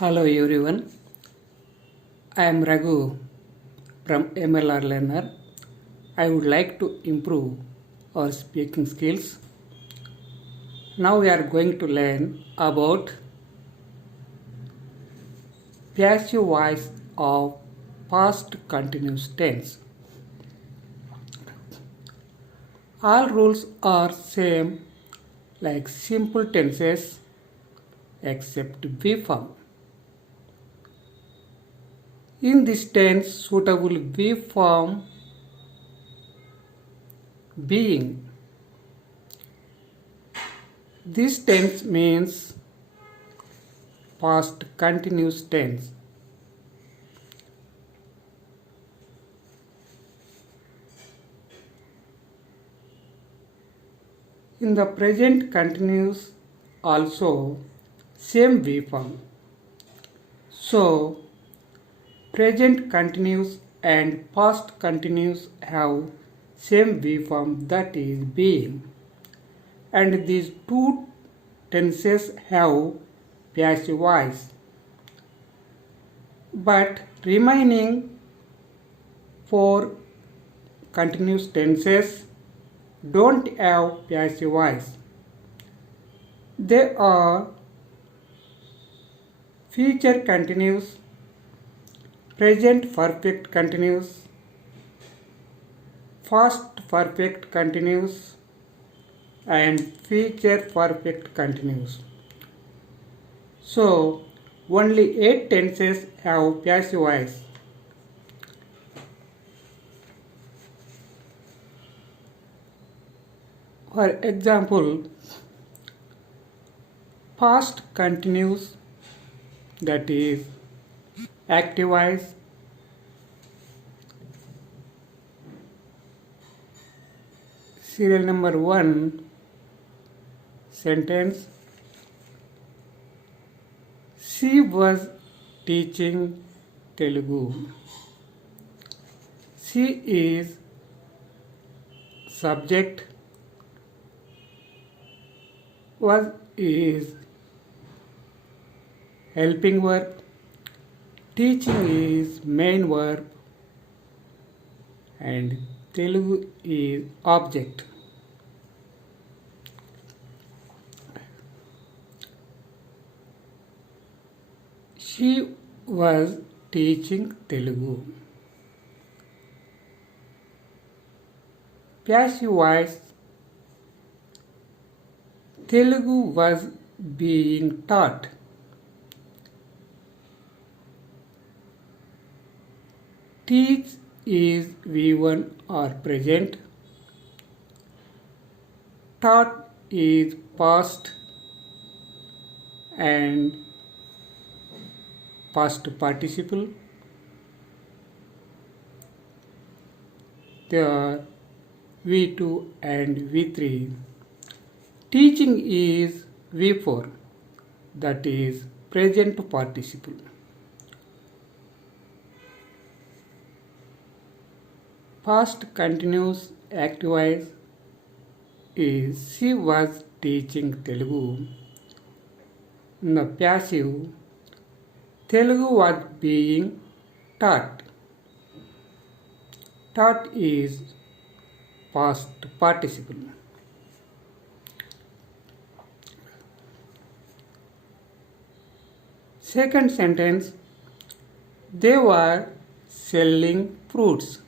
Hello everyone, I am Raghu from MLR Learner. I would like to improve our speaking skills. Now we are going to learn about passive voice of past continuous tense. All rules are same like simple tenses except V form. In this tense, suitable V form being. This tense means past continuous tense. In the present continuous also same V form. So present continuous and past continuous have same V form, that is being, and these two tenses have passive voice, but remaining four continuous tenses don't have passive voice. They are future continuous, present perfect continuous, past perfect continuous, and future perfect continuous. So only 8 tenses have passive voice. For example, past continuous, that is active voice, serial number 1 sentence. She was teaching Telugu. She is subject, was is helping verb, teaching is main verb, and Telugu is object. She was teaching Telugu. Passive voice, Telugu was being taught. Teach is V1 or present. Taught is past and past participle. They are V2 and V3. Teaching is V4, that is present participle. Past continuous active voice is she was teaching Telugu. In the passive, Telugu was being taught. Taught is past participle. Second sentence, they were selling fruits.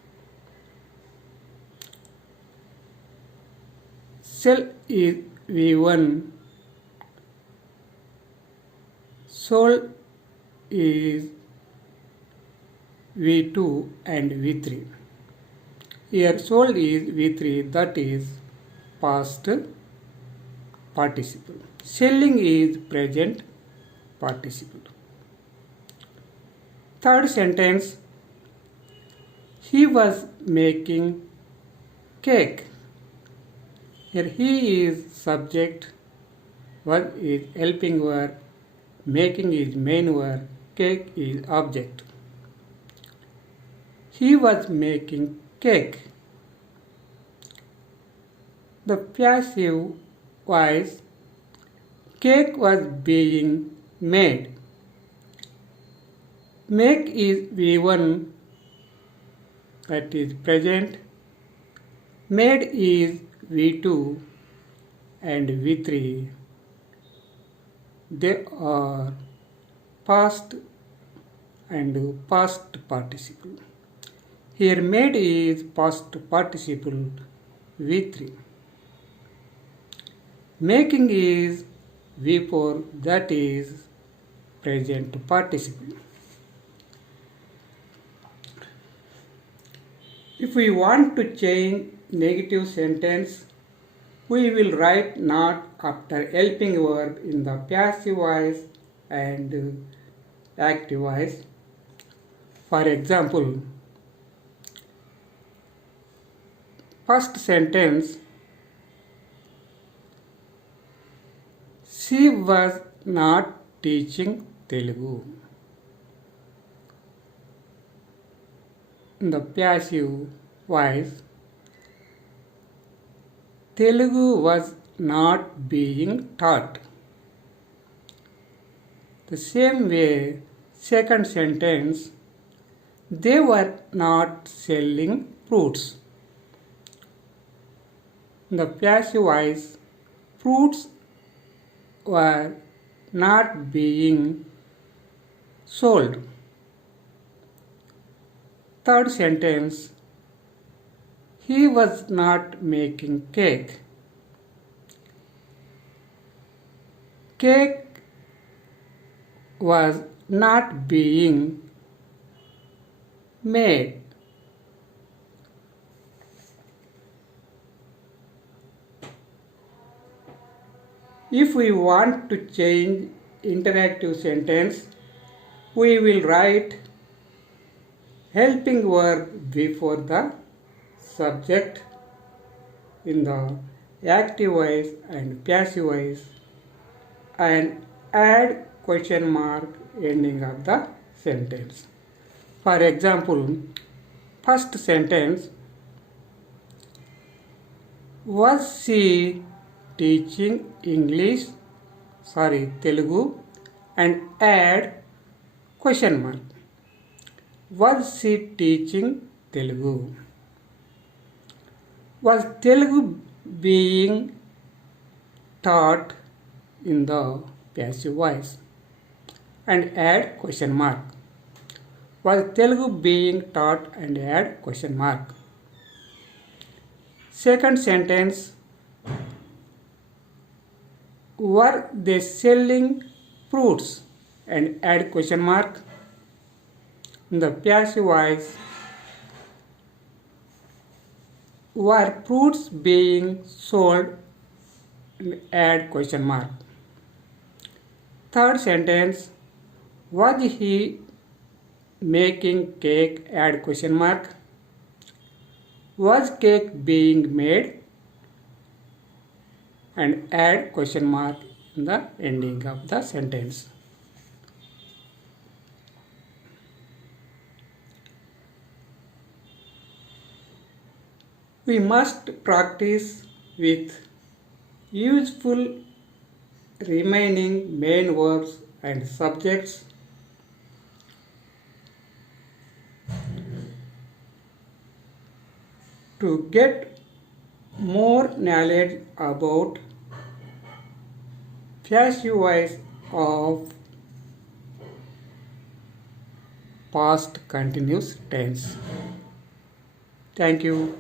Sell is V1, sold is V2 and V3. Here sold is V3, that is past participle. Selling is present participle. Third sentence, he was making cake. Here he is subject, was is helping verb, making is main verb, cake is object. He was making cake. The passive voice, cake was being made. Make is V1, that is present. Made is V2 and V3. They are past and past participle. Here made is past participle V3. Making is V4, that is present participle. If we want to change negative sentence, we will write not after helping verb in the passive voice and active voice. For example, first sentence, she was not teaching Telugu. In the passive voice, Telugu was not being taught. The same way, second sentence, they were not selling fruits. In the passive voice, fruits were not being sold. Third sentence, he was not making cake. Cake was not being made. If we want to change interactive sentence, we will write helping verb before the subject in the active voice and passive voice and add question mark ending of the sentence. For example, first sentence, was she teaching Telugu, and add question mark. Was she teaching Telugu? Was Telugu being taught in the passive voice? And add question mark. Was Telugu being taught and add question mark. Second sentence, were they selling fruits? And add question mark. In the passive voice, were fruits being sold? And add question mark. Third sentence, was he making cake? Add question mark. Was cake being made? And add question mark in the ending of the sentence. We must practice with useful remaining main verbs and subjects. To get more knowledge about passive voice of past continuous tense. Thank you.